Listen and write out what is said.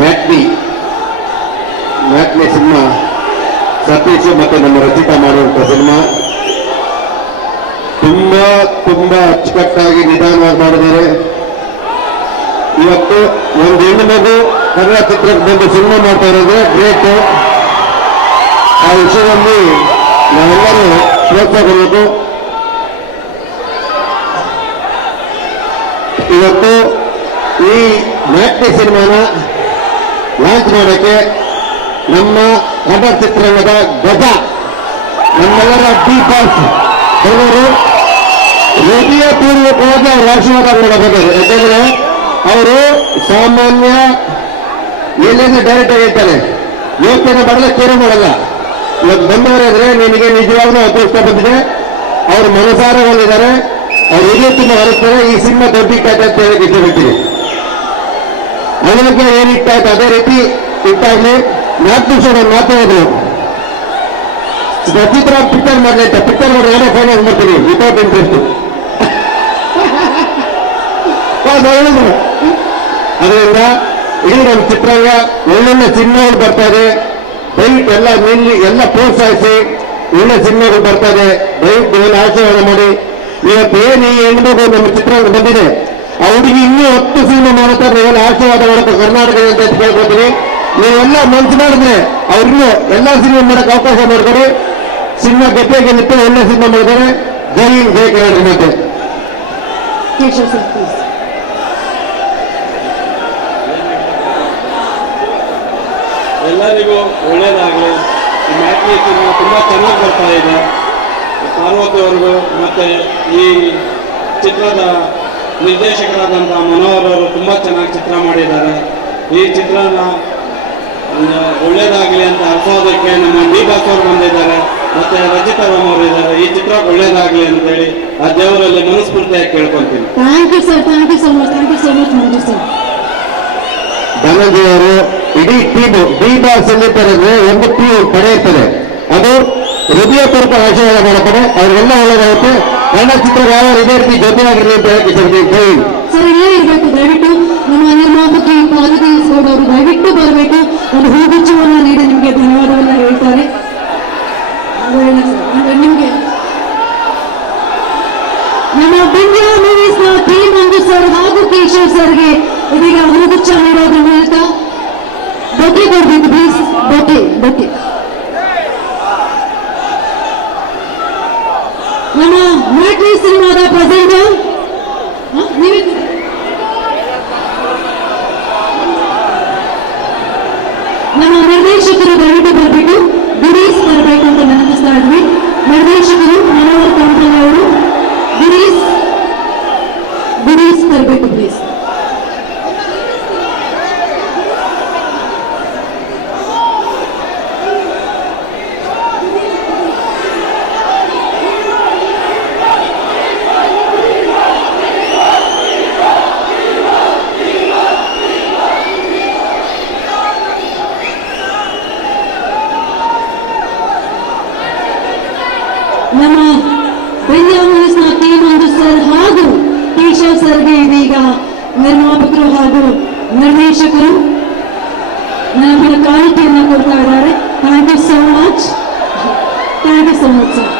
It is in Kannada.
ಮ್ಯಾಟ್ನಿ ಸಿನಿಮಾ ಸತೀಶ್ ಮತ್ತೆ ನಮ್ಮ ರಚಿತಾ ಮಾಡುವಂತ ಸಿನಿಮಾ ತುಂಬಾ ತುಂಬಾ ಅಚ್ಚುಕಟ್ಟಾಗಿ ನಿಧಾನವಾಗಿ ಮಾಡಿದ್ದಾರೆ. ಇವತ್ತು ಒಂದು ಹೆಣ್ಣು ಮಗು ಕನ್ನಡ ಚಿತ್ರಕ್ಕೆ ಬಂದು ಸಿನಿಮಾ ಮಾಡ್ತಾ ಇರೋದು ಗ್ರೇಟ್. ಆ ವಿಷಯದಲ್ಲಿ ನಾವೆಲ್ಲರೂ ಪ್ರೋತ್ಸಾಹ ಕೊಡಬೇಕು. ಇವತ್ತು ಈ ಮ್ಯಾಟ್ನಿ ಸಿನಿಮಾನ ಲಾಂಚ್ ಮಾಡೋಕ್ಕೆ ನಮ್ಮ ಕನ್ನಡ ಚಿತ್ರರಂಗದ ಗಜ ನಮ್ಮೆಲ್ಲರ ಡಿ ಬಾಸ್ ಅವರು ಹೃದಯಪೂರ್ವಕವಾಗಿ ಅವರು ಆಶೀರ್ವಾದ ಮಾಡಬಹುದು. ಯಾಕಂದ್ರೆ ಅವರು ಸಾಮಾನ್ಯ ಎಲ್ಲೇನೆ ಡೈರೆಕ್ಟ್ ಆಗಿ ಹೇಳ್ತಾರೆ, ಯೋಚನೆ ಮಾಡಲ್ಲ, ಕೇರೆ ಮಾಡಲ್ಲ. ಇವತ್ತು ಬಂದವರಾದ್ರೆ ನಿನಗೆ ನಿಜವಾಗ್ಲೂ ಅದೃಷ್ಟ ಬಂದಿದೆ. ಅವ್ರು ಮನಸಾರ ಬಂದಿದ್ದಾರೆ, ಅವ್ರು ಹೃದಯ ತುಂಬ ಹರಿಸ್ತಾರೆ. ಈ ಸಿನಿಮಾ ದೊಡ್ಡಿಟ್ಟಾಯ್ತು ಅಂತ ಹೇಳಕ್ಕೆ ಇಷ್ಟಪಡ್ತೀನಿ. ಅದಕ್ಕೆ ಏನಿಟ್ಟಾಯ್ತು ಅದೇ ರೀತಿ ಇಟ್ಟಾಗ್ಲಿ. 4 ನಿಮಿಷ ನಾನು ಮಾತಾಡೋದು ರಚಿತ್ರ ಪಿಕ್ಚರ್ ಮಾಡಲಿ ಅಂತ ಪಿಕ್ಚರ್ ಮಾಡಿ ಏನೋ ಫೈನಾನ್ಸ್ ಮಾಡ್ತೀನಿ ವಿತೌಟ್ ಇಂಟ್ರೆಸ್ಟ್. ಅದರಿಂದ ಇಡೀ ನಮ್ಮ ಚಿತ್ರರಂಗ ಒಳ್ಳೊಳ್ಳೆ ಸಿನಿಮಾಗಳು ಬರ್ತಾ ಇದೆ. ದಯವಿಟ್ಟು ಎಲ್ಲ ನಿಲ್ಲಿ ಎಲ್ಲ ಪ್ರೋತ್ಸಾಹಿಸಿ ಒಳ್ಳೆ ಸಿನಿಮಾಗಳು ಬರ್ತಾ ಇದೆ. ದಯವಿಟ್ಟು ಎಲ್ಲ ಆಶೀರ್ವಾದ ಮಾಡಿ. ಇವತ್ತು ಏನು ಈ ಹೆಣ್ಮಗು ನಮ್ಮ ಚಿತ್ರರಂಗ ಬಂದಿದೆ, ಆ ಹುಡುಗಿ ಇನ್ನೂ 10 ಸಿನಿಮಾ ಮಾಡುತ್ತಾರೆ. ನೀವೆಲ್ಲ ಆಶೀರ್ವಾದ ಮಾಡಬೇಕು ಕರ್ನಾಟಕದ ಅಂತ ಕೇಳ್ಕೊತೀನಿ. ನೀವೆಲ್ಲ ಮನಸ್ಸು ಮಾಡಿದ್ರೆ ಅವ್ರಿಗೂ ಎಲ್ಲ ಸಿನಿಮಾ ಮಾಡಕ್ಕೆ ಅವಕಾಶ ಮಾಡ್ತಾರೆ. ಸಿನಿಮಾ ಗಟ್ಟಿಯಾಗಿ ನಿಂತು ಒಳ್ಳೆ ಸಿನಿಮಾ ಮಾಡಿದ್ದಾರೆ. ಜೈ ಹಿಂದ್, ಜೈ ಕರ್ನಾಟಕ. ಮತ್ತೆ ಎಲ್ಲರಿಗೂ ಒಳ್ಳೇದಾಗಲಿ. ಮ್ಯಾಟ್ನಿ ಸಿನಿಮಾ ತುಂಬ ಚೆನ್ನಾಗಿ ಬರ್ತಾ ಇದೆ. ಪಾರ್ವತಿ ಅವ್ರಿಗೂ ಮತ್ತೆ ಈ ಚಿತ್ರದ ನಿರ್ದೇಶಕರಾದಂಥ ಮನೋಹರ್ ಅವರು ತುಂಬ ಚೆನ್ನಾಗಿ ಚಿತ್ರ ಮಾಡಿದ್ದಾರೆ. ಈ ಚಿತ್ರನ ಒಳ್ಳೇದಾಗಲಿ ಅಂತ ಅರ್ಸೋದಕ್ಕೆ ನಮ್ಮ ಡಿ ಬಾಸ್ ಅವರು ಬಂದಿದ್ದಾರೆ, ಮತ್ತೆ ರಚಿತಾ ರಾಮ್ ಅವರು ಇದ್ದಾರೆ. ಈ ಚಿತ್ರ ಒಳ್ಳೇದಾಗಲಿ ಅಂತೇಳಿ ಆ ದೇವರಲ್ಲಿ ಮನಸ್ಫೂರ್ತಿಯಾಗಿ ಕೇಳ್ಕೊಂತೀನಿ. Thank you sir, thank you so much, thank you so much Manju sir. Dhananjaya ಅವರು ಇಡೀ ಟೀಮು ಡಿ ಬಾಸ್ ಎಲ್ಲಿರ್ತಾರೆ ಒಂದು ಟೀಮ್ ಪಡೆ ಇರ್ತದೆ. ಅದು ಹೃದಯಪೂರ್ವಕ ಆಶೀರ್ವಾದ ಮಾಡುತ್ತಾರೆ. ಅವ್ರಿಗೆಲ್ಲ ಒಳ್ಳೆದಾಗುತ್ತೆ. ಕನ್ನಡ ಚಿತ್ರ ಯಾವ ಇದೇ ರೀತಿ ಜೊತೆಯಾಗಿರಲಿ ಅಂತ ಹೇಳ್ತೀನಿ. ಸರ್ ಇಲ್ಲೇ ಇರಬೇಕು. ದಯವಿಟ್ಟು ನಮ್ಮ ನಿರ್ಮಾಪಕಿ ಪಾರ್ವತಿ ಗೌಡ ಅವರು ದಯವಿಟ್ಟು ಬರಬೇಕು. ಒಂದು ಹೂಗುಚ್ಛವನ್ನು ನೀಡಿ ನಿಮಗೆ ಧನ್ಯವಾದವನ್ನ ಹೇಳ್ತಾರೆ. ನಿಮಗೆ ನಮ್ಮ ಬಿಂದ್ಯಾ ಮೂವೀಸ್ನ ಟಿ ಮಂಜು ಸರ್ ಹಾಗೂ ಕೇಶವ್ ಸರ್ಗೆ ಇದೀಗ ಹೂಗುಚ್ಛ ನೀಡೋದ್ರ ಮೂಲಕ ಬೊಕ್ಕೆ ಕೊಡ್ಬೇಕು ಪ್ಲೀಸ್. ಬೊಕ್ಕೆ ನಮ್ಮ ಮ್ಯಾಟ್ನಿ ಸಿನಿಮಾದ ಪ್ರೆಸೆಂಟರ್ ನೀವೇ ನಮ್ಮ ನಿರ್ದೇಶಕರು ದಯವಿಟ್ಟು ಬರಬೇಕು. ಗಿರೀಶ್ ಬರಬೇಕು ಅಂತ ನೆನಪಿಸ್ತಾ ಇದ್ವಿ. ನಿರ್ದೇಶಕರು ಮನೋಹರ್ ಕಾಂಪಲ್ ಅವರು ಗಿರೀಶ್ ಬರಬೇಕು ಪ್ಲೀಸ್. ನಮ್ಮ ಬೆಂಗಳೂರಿನ ಟಿ ಮಂಜು ಸರ್ ಹಾಗೂ ಕೇಶವ್ ಸರ್ಗೆ ಇದೀಗ ನಿರ್ಮಾಪಕರು ಹಾಗೂ ನಿರ್ದೇಶಕರು ನೆನಪಿನ ಕಾಣಿಕೆಯನ್ನು ಕೊಡ್ತಾ ಇದ್ದಾರೆ. Thank you so much sir.